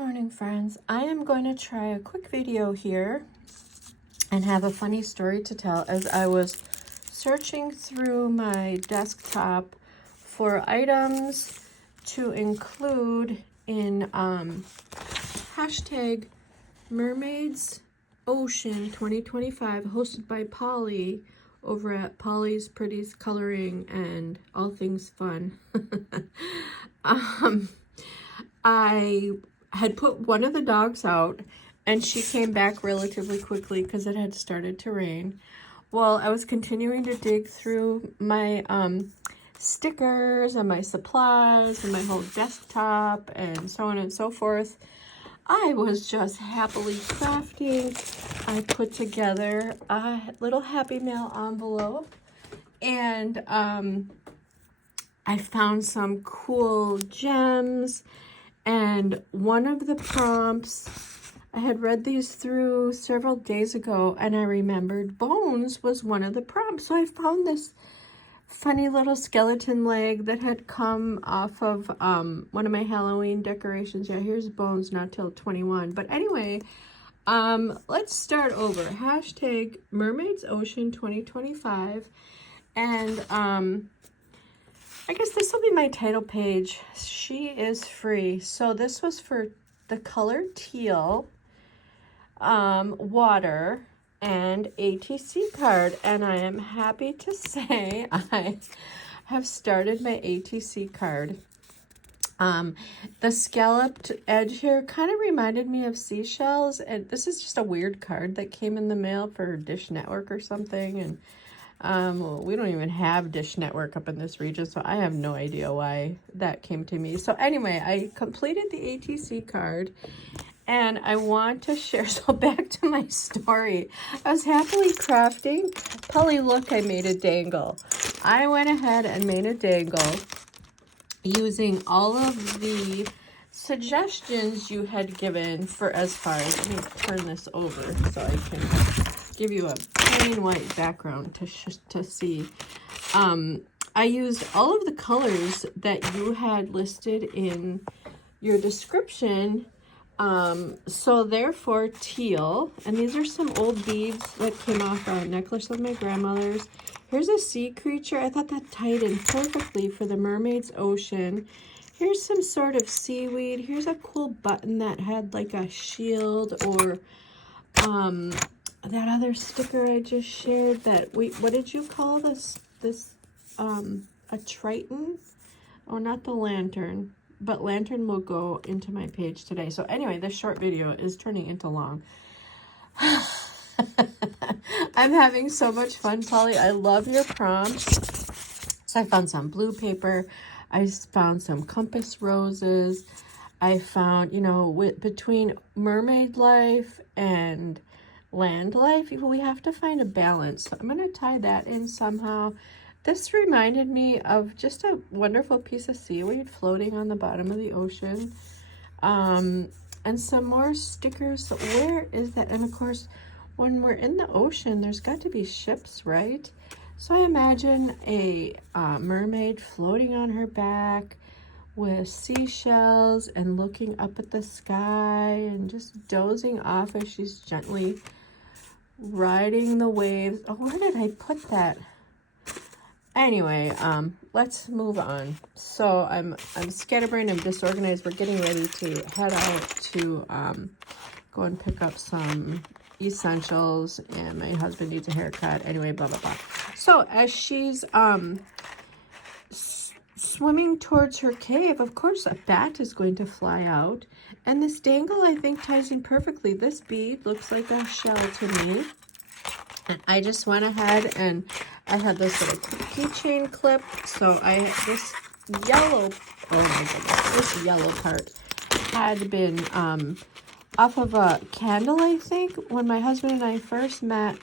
morning, friends. I am going to try a quick video here and have a funny story to tell as I was searching through my desktop for items to include in hashtag Mermaids Ocean 2025, hosted by Polly over at Polly's Pretties Coloring and All Things Fun. I had put one of the dogs out and she came back relatively quickly because it had started to rain. Well, I was continuing to dig through my stickers and my supplies and my whole desktop and so on and so forth. I was just happily crafting. I put together a little Happy Mail envelope and I found some cool gems. And one of the prompts, I had read these through several days ago and I remembered bones was one of the prompts. So I found this funny little skeleton leg that had come off of one of my Halloween decorations. Yeah, here's bones, not till 21. But anyway, let's start over. Hashtag Mermaids Ocean 2025. And I guess this will be my title page. She is free. So this was for the color teal, water, and ATC card. And I am happy to say I have started my ATC card. The scalloped edge here kind of reminded me of seashells. And this is just a weird card that came in the mail for Dish Network or something. And we don't even have Dish Network up in this region, so I have no idea why that came to me. So anyway, I completed the ATC card and I want to share. So back to my story. I was happily crafting. Polly, look, I made a dangle. I went ahead and made a dangle using all of the suggestions you had given for as far as, let me turn this over so I can give you a plain white background to see. I used all of the colors that you had listed in your description. So therefore teal, and these are some old beads that came off a necklace of my grandmother's. Here's a sea creature. I thought that tied in perfectly for the Mermaids Ocean. Here's some sort of seaweed. Here's a cool button that had like a shield, or that other sticker I just shared that, what did you call this? A Triton? Oh, not the lantern, but lantern will go into my page today. So anyway, this short video is turning into long. I'm having so much fun, Polly. I love your prompts. So I found some blue paper. I found some compass roses. I found, you know, between mermaid life and land life, we have to find a balance. So I'm going to tie that in somehow. This reminded me of just a wonderful piece of seaweed floating on the bottom of the ocean. And some more stickers. So where is that? And of course, when we're in the ocean, there's got to be ships, right? So I imagine a mermaid floating on her back with seashells and looking up at the sky and just dozing off as she's gently riding the waves. Oh, where did I put that? Anyway, let's move on. So I'm scatterbrained, I'm disorganized. We're getting ready to head out to go and pick up some essentials, and my husband needs a haircut. Anyway, blah blah blah. So as she's swimming towards her cave, of course a bat is going to fly out, and this dangle I think ties in perfectly. This bead looks like a shell to me, and I just went ahead and I had this little keychain clip. So I had this yellow, oh my goodness, this yellow part had been off of a candle, I think, when my husband and I first met.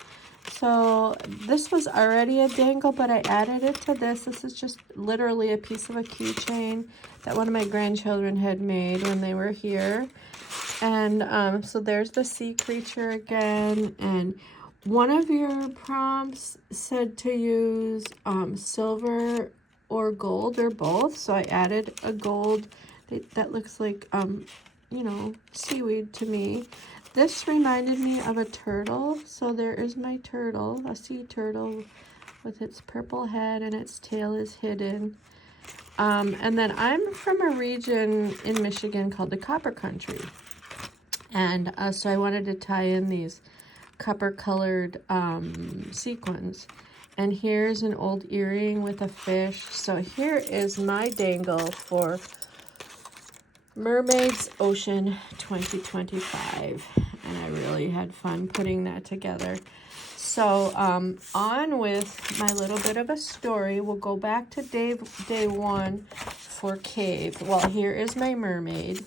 So this was already a dangle, but I added it to this. This is just literally a piece of a keychain that one of my grandchildren had made when they were here. And so there's the sea creature again. And one of your prompts said to use silver or gold or both. So I added a gold that looks like you know, seaweed to me. This reminded me of a turtle. So there is my turtle, a sea turtle with its purple head and its tail is hidden. And then I'm from a region in Michigan called the Copper Country. And so I wanted to tie in these copper colored sequins. And here's an old earring with a fish. So here is my dangle for Mermaids Ocean 2025. And I really had fun putting that together. So on with my little bit of a story. We'll go back to day one for cave. Well, here is my mermaid.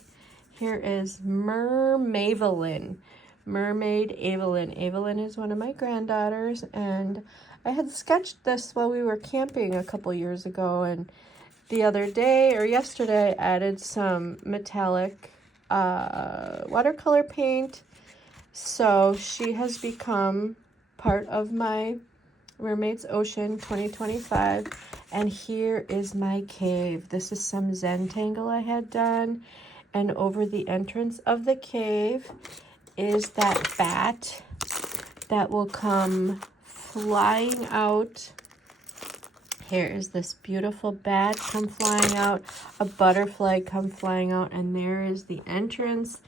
Here is Mermavelyn. Mermaid Evelyn. Evelyn is one of my granddaughters, and I had sketched this while we were camping a couple years ago, and the other day, or yesterday, I added some metallic watercolor paint. So she has become part of my Mermaids Ocean 2025. And here is my cave. This is some Zentangle I had done. And over the entrance of the cave is that bat that will come flying out. Here is this beautiful bat come flying out, a butterfly come flying out, and there is the entrance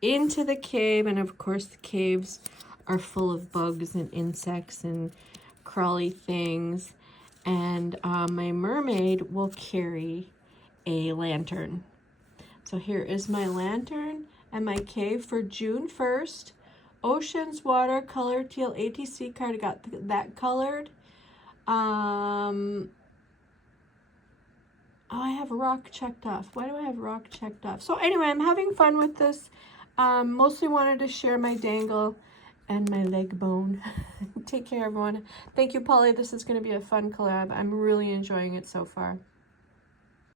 into the cave. And of course the caves are full of bugs and insects and crawly things. And my mermaid will carry a lantern. So here is my lantern and my cave for June 1st. Oceans, water, color, teal, ATC card. I got that colored. Oh, I have rock checked off. Why do I have rock checked off? So anyway, I'm having fun with this. Mostly wanted to share my dangle and my leg bone. Take care, everyone. Thank you, Polly. This is going to be a fun collab. I'm really enjoying it so far.